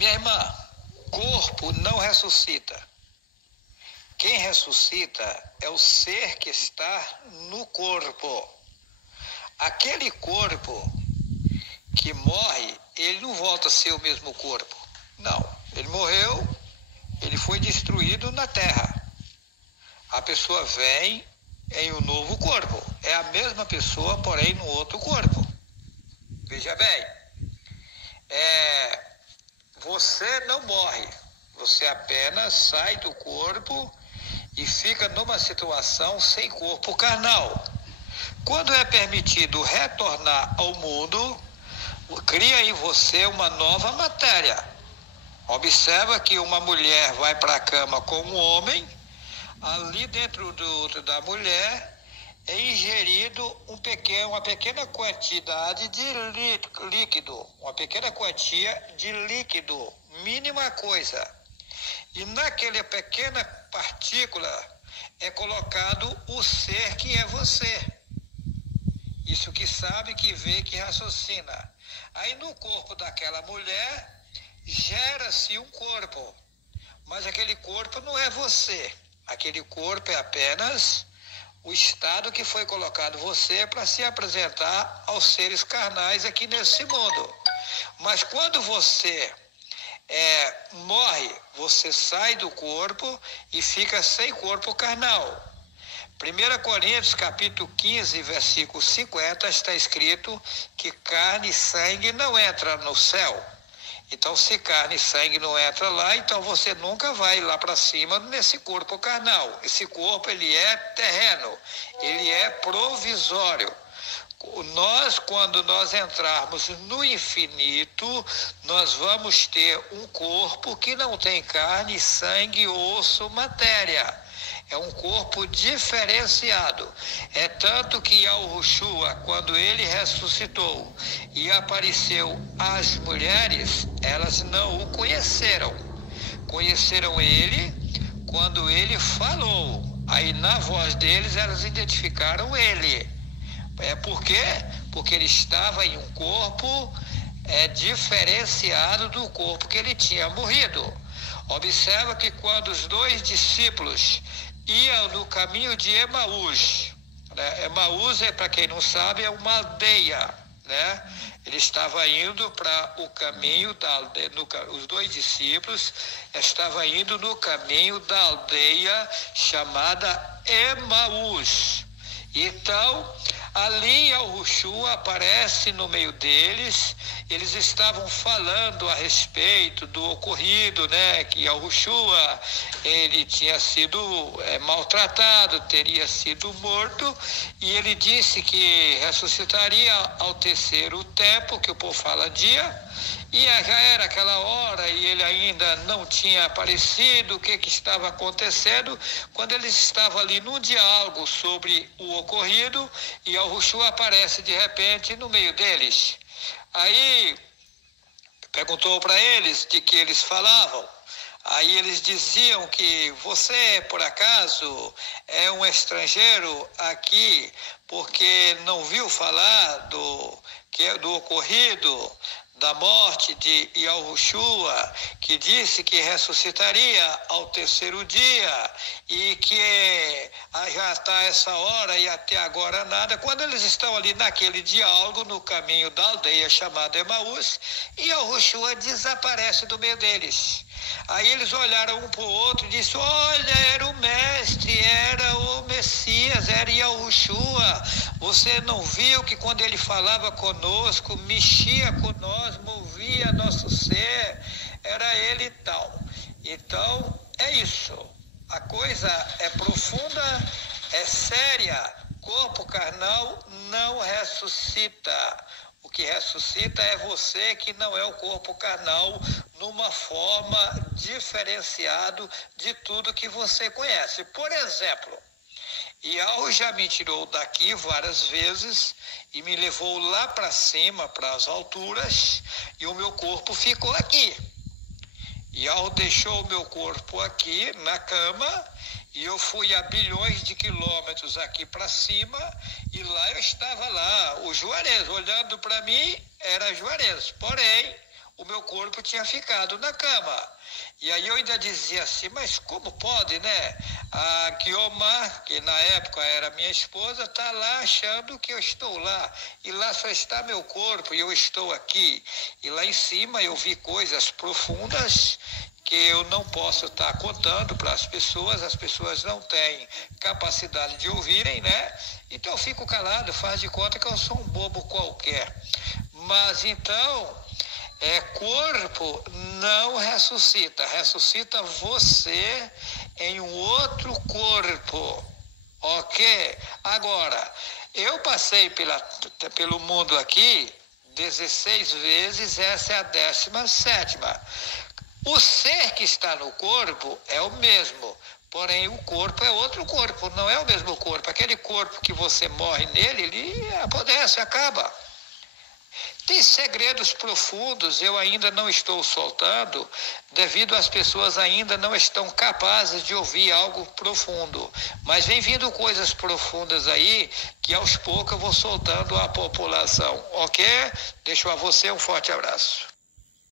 Minha irmã, corpo não ressuscita. Quem ressuscita é o ser que está no corpo. Aquele corpo que morre, ele não volta a ser o mesmo corpo. Não, ele morreu, ele foi destruído na terra. A pessoa vem em um novo corpo. É a mesma pessoa, porém no outro corpo. Veja bem, você não morre, você apenas sai do corpo e fica numa situação sem corpo carnal. Quando é permitido retornar ao mundo, cria em você uma nova matéria. Observa que uma mulher vai para a cama com um homem, ali dentro da mulher é ingerido uma pequena quantidade de líquido, uma pequena quantia de líquido, mínima coisa. E naquela pequena partícula é colocado o ser que é você. Isso que sabe, que vê, que raciocina. Aí no corpo daquela mulher gera-se um corpo, mas aquele corpo não é você. Aquele corpo é apenas o estado que foi colocado você para se apresentar aos seres carnais aqui nesse mundo. Mas quando você morre, você sai do corpo e fica sem corpo carnal. 1 Coríntios capítulo 15, versículo 50, está escrito que carne e sangue não entra no céu. Então, se carne e sangue não entra lá, então você nunca vai lá para cima nesse corpo carnal. Esse corpo, ele é terreno, ele é provisório. Quando nós entrarmos no infinito, nós vamos ter um corpo que não tem carne, sangue, osso, matéria. É um corpo diferenciado. É tanto que Yahushua, quando ele ressuscitou e apareceu às mulheres, elas não o conheceram. Conheceram ele quando ele falou. Aí na voz deles elas identificaram ele. Por quê? Porque ele estava em um corpo diferenciado do corpo que ele tinha morrido. Observa que quando os dois discípulos iam no caminho de Emaús, né? Emaús, para quem não sabe, é uma aldeia, né? Ele estava indo para o caminho da aldeia, os dois discípulos estavam indo no caminho da aldeia chamada Emaús. Então, ali Yahushua aparece no meio deles. Eles estavam falando a respeito do ocorrido, né? Que Yahushua, ele tinha sido maltratado, teria sido morto, e ele disse que ressuscitaria ao terceiro tempo, que o povo fala dia, e já era aquela hora e ele ainda não tinha aparecido. O que estava acontecendo? Quando eles estavam ali num diálogo sobre o ocorrido, e Yahushua aparece de repente no meio deles. Aí perguntou para eles de que eles falavam. Aí eles diziam que você, por acaso, é um estrangeiro aqui porque não viu falar do ocorrido, da morte de Yahushua, que disse que ressuscitaria ao terceiro dia e que já está essa hora e até agora nada. Quando eles estão ali naquele diálogo no caminho da aldeia chamada Emaús, Yahushua desaparece do meio deles. Aí eles olharam um para o outro e disseram: olha, era o mestre, era o Messias, era Yahushua. Você não viu que quando ele falava conosco, mexia com nós, movia nosso ser, era ele e tal. Então, é isso. A coisa é profunda, é séria. Corpo carnal não ressuscita. O que ressuscita é você, que não é o corpo carnal, numa forma diferenciado de tudo que você conhece. Por exemplo, Yahweh já me tirou daqui várias vezes e me levou lá para cima, para as alturas, e o meu corpo ficou aqui. Yahweh deixou o meu corpo aqui na cama, e eu fui a bilhões de quilômetros aqui para cima, e lá eu estava lá, o Juarez, olhando para mim, era Juarez. Porém, o meu corpo tinha ficado na cama. E aí eu ainda dizia assim, mas como pode, né? A Guiomar, que na época era minha esposa, está lá achando que eu estou lá. E lá só está meu corpo e eu estou aqui. E lá em cima eu vi coisas profundas que eu não posso estar contando para as pessoas não têm capacidade de ouvirem, né? Então eu fico calado, faz de conta que eu sou um bobo qualquer. Mas então, corpo não ressuscita, ressuscita você em um outro corpo, ok? Agora, eu passei pelo mundo aqui 16 vezes, essa é a 17ª. O ser que está no corpo é o mesmo, porém o corpo é outro corpo, não é o mesmo corpo. Aquele corpo que você morre nele, ele apodrece, acaba. Tem segredos profundos, eu ainda não estou soltando, devido às pessoas ainda não estão capazes de ouvir algo profundo. Mas vem vindo coisas profundas aí, que aos poucos eu vou soltando à população, ok? Deixo a você um forte abraço.